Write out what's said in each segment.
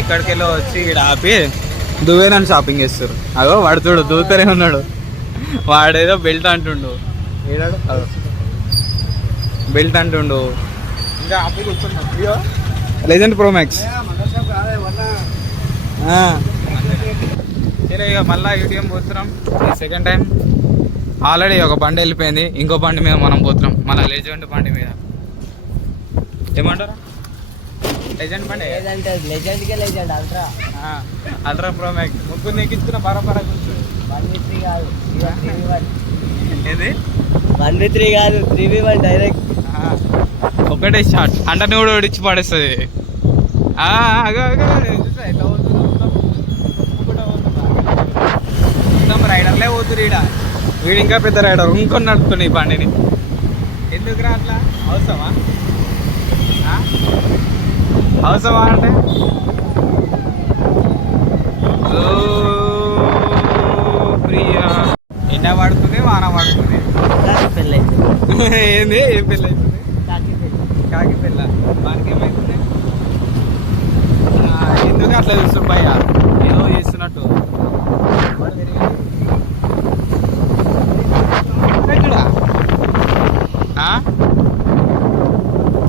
ఎక్కడికి వెళ్ళి వచ్చి ఇక్కడ ఆపి దువ్వేనని షాపింగ్ చేస్తారు. అగో వాడు చూడు దూతనే ఉన్నాడు. వాడేదో బెల్ట్ అంటుండు, ఏడాడు బెల్ట్ అంటుండు. ఇంకా ఆపి కూర్చున్నాడు. Legend pro max. సరే ఇక మళ్ళీ యూటీఎం పోతున్నాం సెకండ్ టైం. ఆల్రెడీ ఒక బండి వెళ్ళిపోయింది, ఇంకో బండి మీద మనం పోతున్నాం. మళ్ళీ లెజెండ్ బండి మీద. ఏమంటారా? లెజెండ్ బండి, లెజెండ్ అల్ట్రా ప్రో మ్యాక్స్. ముగ్గురు నెక్కించుకున్న బరాబరా కూర్చోండి. 1v3 కాదు, ఏది 1v3 కాదు, 3v1 డైరెక్ట్. ఒకటే షాట్ అంటే నువ్వు కూడా ఇచ్చి పడేస్తుంది. మొత్తం రైడర్లే పోతురు ఈడ. వీడు ఇంకా పెద్ద రైడర్ ఇంకొని నడుపుతుంది ఈ బండిని. ఎందుకురా అట్లా? అవసరమా? అవసరమా అంటే ప్రియా ఎండ పడుతుంది, వాన పడుతుంది. పెళ్ళి ఏంది? ఏం పెళ్ళి అవుతుంది? కాకి పెళ్ళ. వానికి ఏమవుతుంది? ఎందుకు అట్లా చూస్తుంది భయ్యా? ఏదో చేస్తున్నట్టు.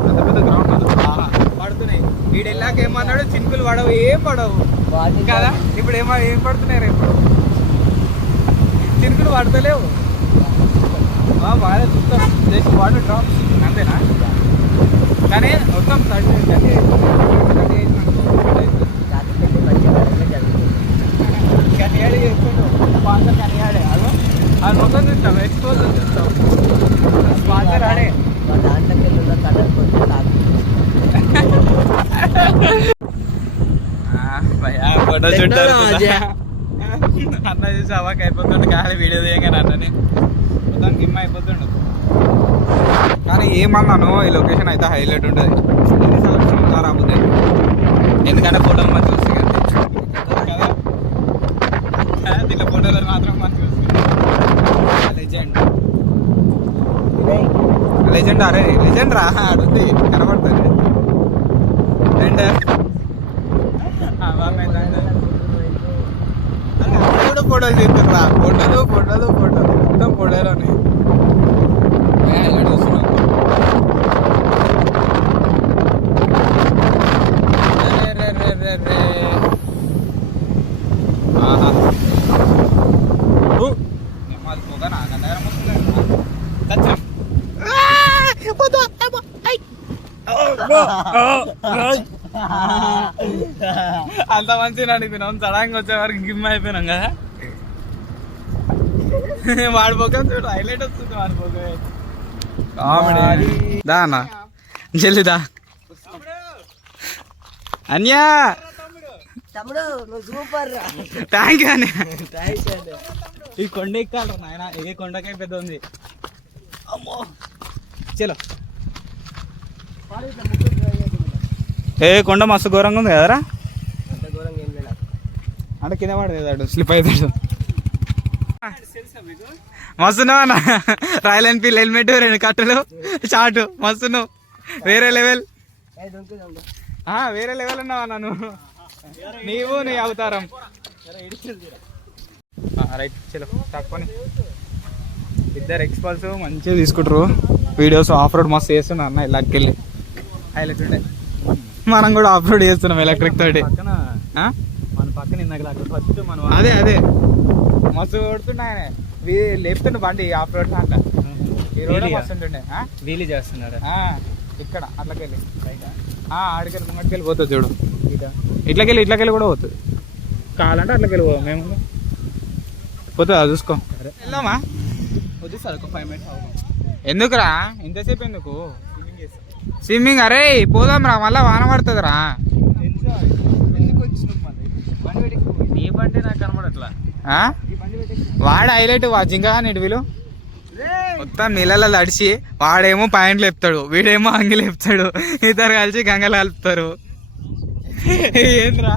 పెద్ద పెద్ద గ్రౌండ్ పడుతున్నాయి. వీడు వెళ్ళాక ఏమన్నాడు? చినుకులు పడవు, ఏం పడవు కదా. ఇప్పుడు ఏం పడుతున్నాయి రేపు? చినుకులు పడతలేవు. బాగా చూస్తాం, జస్ట్ వాటర్ డ్రాప్స్ అంతేనా? కానీ మొత్తం కనియాడే చేస్తుంటాం. స్పాన్సర్ కనియాడే. అదో అది మొత్తం చూస్తాం, ఎక్స్పోజ్ చూస్తాం. స్పాన్సర్ ఆడే ఫోటో చుట్టారు. అన్న చూసి అవాక్ అయిపోతుండు. కానీ వీడియో తీయగానే అన్నని మొత్తం గిమ్ అయిపోతుండు. కానీ ఏమన్నాను, ఈ లొకేషన్ అయితే హైలైట్ ఉంటుంది. రాబోతే ఎందుకంటే ఫోటోలు మంచి చూసి కదా. దీంట్లో ఫోటోలు మాత్రం మంచి చూసి. లెజెండ్ అరే లెజెండ్ రా అడుగుతుంది, కనబడుతుంది. అండ్ కూడా ఫోటోలు చేస్తున్నా. ఫోటోలు మొత్తం ఫోటోలోనే చూస్తున్నాం. అంత మంచిగా అడిగినాం. సడన్గా వచ్చే వరకు గిమ్ అయిపోయినాం కదా. వాడిపోక చూడు హైలైట్ వస్తుంది. వాడిపోక దా అన్న జల్లిదా. అన్యా థ్యాంక్ యూ అన్నయ్య. ఈ కొండ ఎక్కాలి నాయన. ఏ కొండకే పెద్ద ఉంది. అమ్మో చలో. ఏ కొండ మస్తు ఘోరంగా ఉంది కదరా. అంటే కింద పడేదాడు, స్లిప్ అవుతాడు. మస్తున్నావు అన్న. రాయల్ ఎన్ఫీల్డ్ హెల్మెట్, 2 కట్టలు, షార్ట్ మస్తున్నావు. వేరే లెవెల్, వేరే లెవెల్ ఉన్నావా నన్ను. నీవు నీ అవతారం. రైట్ చలో తక్కువ. ఇద్దరు ఎక్స్పర్ట్స్ మంచిగా తీసుకుంటారు వీడియోస్. ఆఫ్ రోడ్ మస్తు చేస్తున్నారు అన్న. ఇలాకెళ్ళి హైలైట్ ఉండే. మనం కూడా ఆఫ్ రోడ్ చేస్తున్నాం ఎలక్ట్రిక్ తోటి. మన పక్కన ఫస్ట్ మనం అదే మస్తు కొడుతున్నాయనే. లేపుతుండే బండి ఆఫ్ రోడ్ దాంట్లో. ఈ రోడ్ మస్తు ఉంటుండే. వీలీ చేస్తున్నాడు ఇక్కడ. అట్లకెళ్ళి ఆడికెళ్ళి ముంగటికెళ్ళి పోతుంది చూడు. ఇట్లకెళ్ళి కూడా పోతుంది. కావాలంటే అట్లకెళ్ళి పో. మేము పోతుంది అది చూసుకో. వెళ్దామా? వద్దు సార్, ఒక 5 minutes ఎందుకురా ఇంతసేపు? ఎందుకు స్విమ్మింగ్? అరే పోదాం రా, మళ్ళీ వాన పడుతుందిరా. నీ బండి నాకు కనబడట్లా. వాడు హైలైట్ జింక నిడివిలు మొత్తం నీళ్ళలో తడిచి. వాడేమో పాయింట్లు లేపుతాడు, వీడేమో అంగి లేపుతాడు. ఇద్దరు కలిసి గంగలు కలుపుతారు. ఏంద్రా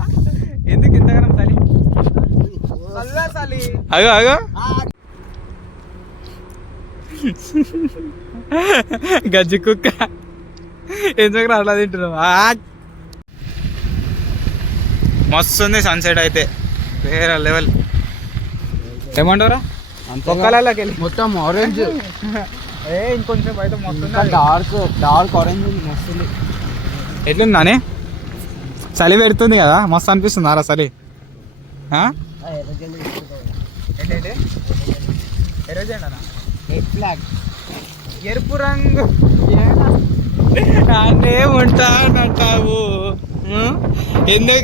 ఎందుకు ఇంతగానం చలి? అగో గజ్జి కుక్క ఎందుకు అట్లా తింటున్నావు? మస్తు ఉంది సన్సెట్ అయితే వేరే లెవెల్. ఏమంటారా ఒక్కలకి వెళ్ళి మొత్తం ఆరెంజ్ ఇంకొంచెం అయితే మొత్తం డార్క్ ఆరెంజ్ మస్తుంది. ఎట్లుందానే చలి పెడుతుంది కదా మస్తు అనిపిస్తుంది ఆరా చలి. ఏంటంటే ఎరుపు రంగు ఉంటానంటావు ఎందుకు